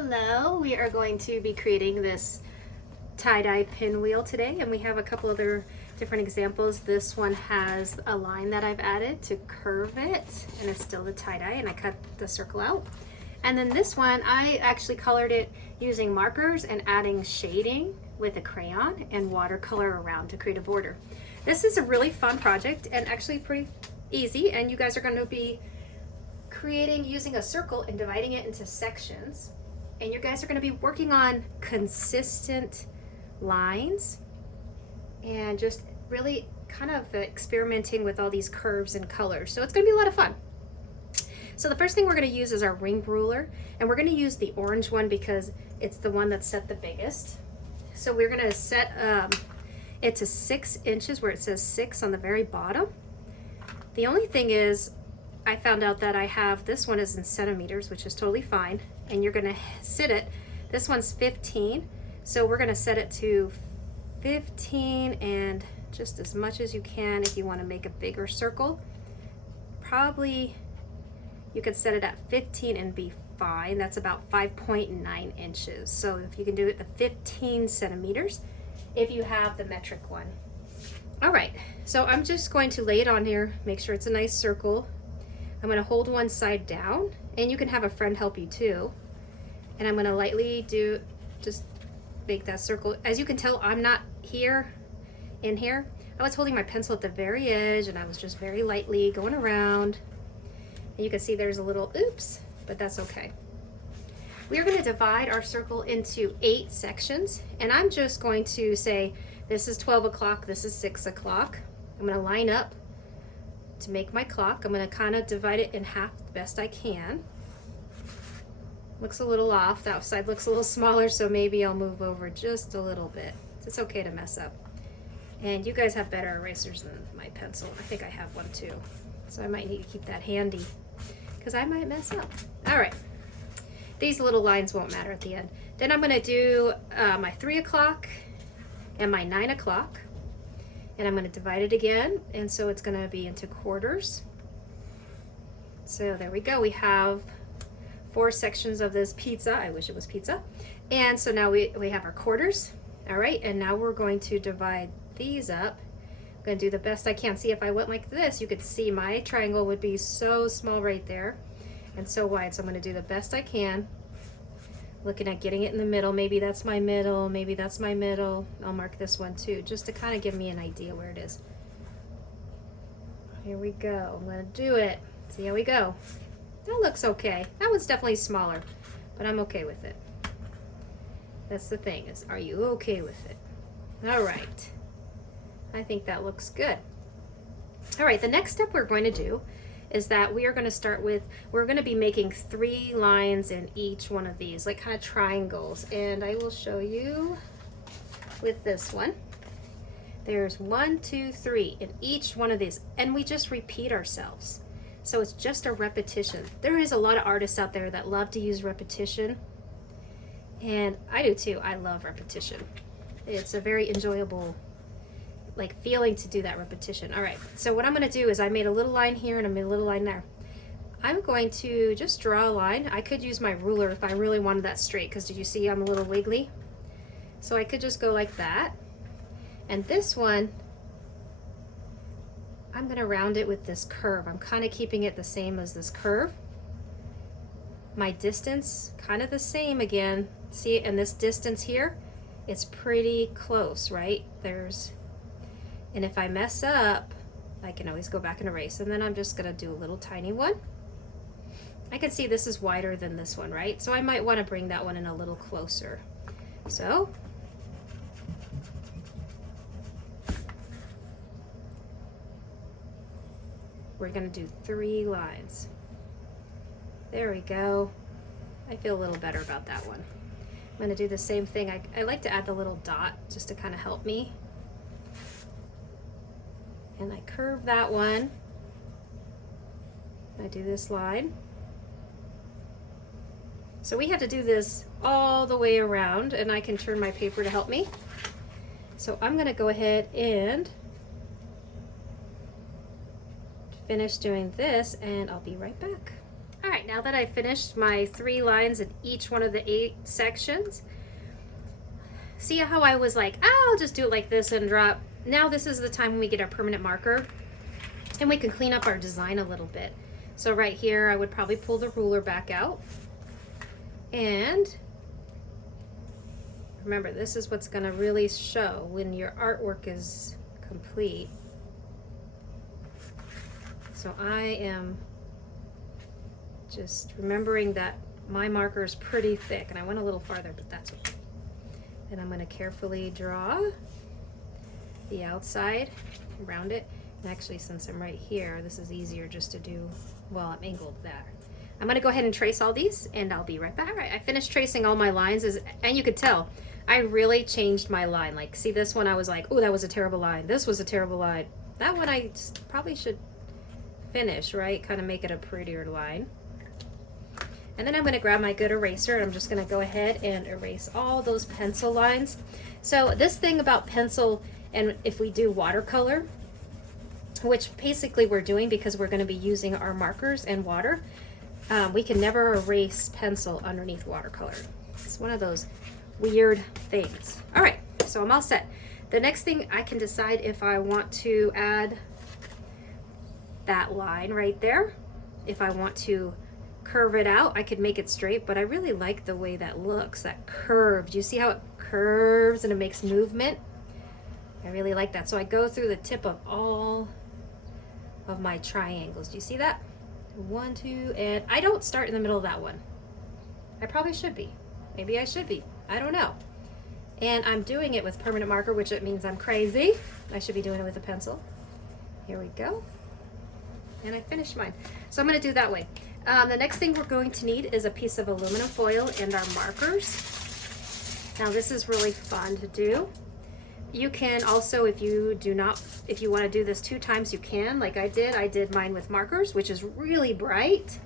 Hello, we are going to be creating this tie-dye pinwheel today, and we have a couple other different examples. This one has a line that I've added to curve it, and it's still the tie-dye, and I cut the circle out. And then this one, I actually colored it using markers and adding shading with a crayon and watercolor around to create a border. This is a really fun project and actually pretty easy, and you guys are going to be creating using a circle and dividing it into sections. And you guys are going to be working on consistent lines and just really kind of experimenting with all these curves and colors. So it's going to be a lot of fun. So the first thing we're going to use is our ring ruler, and we're going to use the orange one because it's the one that's set the biggest. So we're going to set it to 6 inches where it says 6 on the very bottom. The only thing is I found out that I have this one is in centimeters, which is totally fine, and you're going to sit it. This one's 15, so we're going to set it to 15 and just as much as you can. If you want to make a bigger circle, probably you could set it at 15 and be fine. That's about 5.9 inches. So if you can do it to 15 centimeters, if you have the metric one. All right, so I'm just going to lay it on here, make sure it's a nice circle. I'm going to hold one side down, and you can have a friend help you too. And I'm going to lightly just make that circle. As you can tell, I'm not in here. I was holding my pencil at the very edge, and I was just very lightly going around. And you can see there's a little oops, but that's okay. We are going to divide our circle into 8 sections, and I'm just going to say this is 12 o'clock, this is 6 o'clock. I'm going to line up to make my clock. I'm going to kind of divide it in half the best I can. Looks a little off. That side looks a little smaller, so maybe I'll move over just a little bit. It's okay to mess up. And you guys have better erasers than my pencil. I think I have one too. So I might need to keep that handy because I might mess up. All right. These little lines won't matter at the end. Then I'm going to do my 3 o'clock and my 9 o'clock. And I'm going to divide it again, and so it's going to be into quarters. So there we go. We have 4 sections of this pizza. I wish it was pizza. And so now we have our quarters. All right, and now we're going to divide these up. I'm going to do the best I can. See, if I went like this, you could see my triangle would be so small right there and so wide. So I'm going to do the best I can. Looking at getting it in the middle. Maybe that's my middle, maybe that's my middle. I'll mark this one too, just to kind of give me an idea where it is. Here we go. I'm going to do it. See how we go. That looks okay. That one's definitely smaller, but I'm okay with it. That's the thing, is are you okay with it? All right. I think that looks good. All right, the next step we're going to do is that we are going to start with, we're going to be making 3 lines in each one of these, like kind of triangles. And I will show you with this one. There's 1, 2, 3 in each one of these, and we just repeat ourselves. So it's just a repetition. There is a lot of artists out there that love to use repetition, and I do too. I love repetition. It's a very enjoyable feeling to do that repetition. All right, so what I'm going to do is I made a little line here and I made a little line there. I'm going to just draw a line. I could use my ruler if I really wanted that straight, because did you see I'm a little wiggly? So I could just go like that. And this one, I'm going to round it with this curve. I'm kind of keeping it the same as this curve. My distance, kind of the same again. See, and this distance here, it's pretty close, right? And if I mess up, I can always go back and erase. And then I'm just going to do a little tiny one. I can see this is wider than this one, right? So I might want to bring that one in a little closer. So we're going to do 3 lines. There we go. I feel a little better about that one. I'm going to do the same thing. I like to add the little dot just to kind of help me. And I curve that one. I do this line. So we have to do this all the way around, and I can turn my paper to help me. So I'm going to go ahead and finish doing this, and I'll be right back. All right, now that I finished my 3 lines in each one of the 8 sections, see how I was like, oh, I'll just do it like this and drop. Now this is the time when we get our permanent marker and we can clean up our design a little bit. So right here, I would probably pull the ruler back out. And remember, this is what's gonna really show when your artwork is complete. So I am just remembering that my marker is pretty thick, and I went a little farther, but that's okay. And I'm gonna carefully draw the outside around it. And actually, since I'm right here, this is easier just to do while I'm angled there. I'm gonna go ahead and trace all these, and I'll be right back. All right, I finished tracing all my lines, and you could tell, I really changed my line. Like, see this one, I was like, oh, that was a terrible line. This was a terrible line. That one I probably should finish, right? Kind of make it a prettier line. And then I'm gonna grab my good eraser, and I'm just gonna go ahead and erase all those pencil lines. So this thing about pencil, and if we do watercolor, which basically we're doing because we're gonna be using our markers and water, we can never erase pencil underneath watercolor. It's one of those weird things. All right, so I'm all set. The next thing, I can decide if I want to add that line right there. If I want to curve it out, I could make it straight, but I really like the way that looks, that curve. Do you see how it curves and it makes movement? I really like that. So I go through the tip of all of my triangles. Do you see that? 1, 2, and I don't start in the middle of that one. I probably should be. Maybe I should be. I don't know. And I'm doing it with permanent marker, which it means I'm crazy. I should be doing it with a pencil. Here we go. And I finished mine. So I'm gonna do that way. The next thing we're going to need is a piece of aluminum foil and our markers. Now this is really fun to do. You can also, if you want to do this 2 times, you can, like I did mine with markers, which is really bright,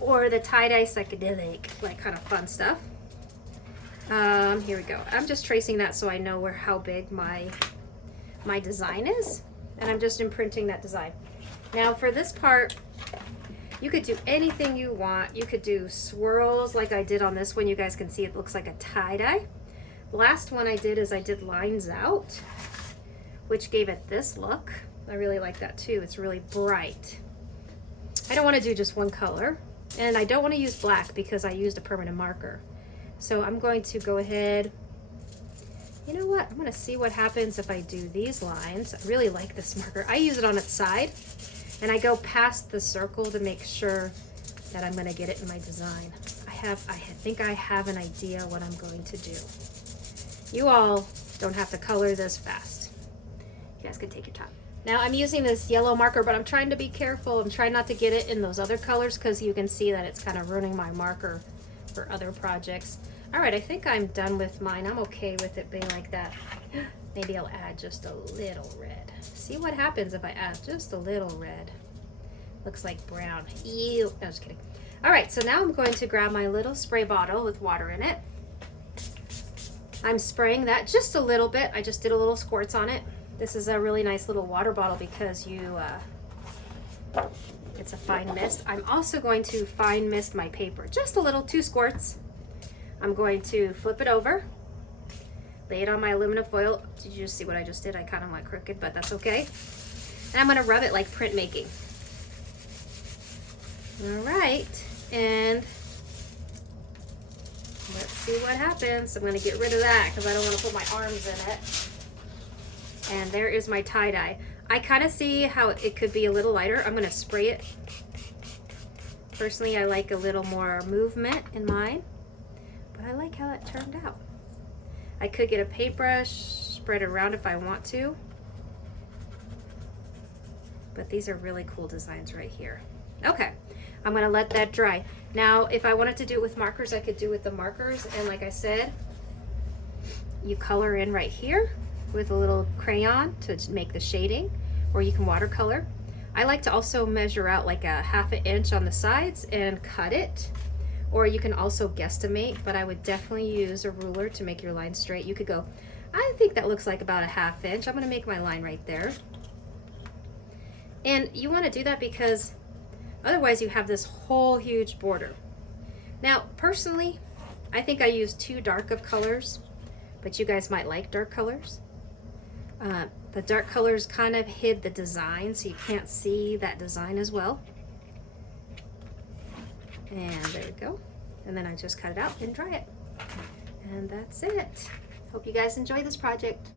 or the tie-dye psychedelic, like kind of fun stuff. Here we go. I'm just tracing that so I know how big my design is, and I'm just imprinting that design. Now for this part, you could do anything you want. You could do swirls like I did on this one. You guys can see it looks like a tie-dye. Last one I did is I did lines out, which gave it this look. I really like that too. It's really bright. I don't want to do just one color, and I don't want to use black because I used a permanent marker. So I'm going to go ahead, you know what? I'm going to see what happens if I do these lines. I really like this marker. I use it on its side, and I go past the circle to make sure that I'm going to get it in my design. I think I have an idea what I'm going to do. You all don't have to color this fast. You guys can take your time. Now I'm using this yellow marker, but I'm trying to be careful. I'm trying not to get it in those other colors because you can see that it's kind of ruining my marker for other projects. All right, I think I'm done with mine. I'm okay with it being like that. Maybe I'll add just a little red. See what happens if I add just a little red. Looks like brown. Ew, no, just kidding. All right, so now I'm going to grab my little spray bottle with water in it. I'm spraying that just a little bit. I just did a little squirts on it. This is a really nice little water bottle because it's a fine mist. I'm also going to fine mist my paper. Just a little, 2 squirts. I'm going to flip it over, lay it on my aluminum foil. Did you just see what I just did? I kind of went crooked, but that's okay. And I'm gonna rub it like printmaking. All right, and let's see what happens. I'm going to get rid of that because I don't want to put my arms in it. And there is my tie-dye. I kind of see how it could be a little lighter. I'm going to spray it. Personally, I like a little more movement in mine, but I like how that turned out. I could get a paintbrush, spread it around if I want to, but these are really cool designs right here. Okay, I'm going to let that dry. Now, if I wanted to do it with markers, I could do it with the markers, and like I said, you color in right here with a little crayon to make the shading, or you can watercolor. I like to also measure out like a ½ inch on the sides and cut it, or you can also guesstimate, but I would definitely use a ruler to make your line straight. You could go, I think that looks like about a ½ inch. I'm going to make my line right there. And you want to do that because Otherwise you have this whole huge border. Now personally, I think I used too dark of colors, but you guys might like dark colors. The dark colors kind of hid the design, so you can't see that design as well. And there you go. And then I just cut it out and dry it. And that's it. Hope you guys enjoy this project.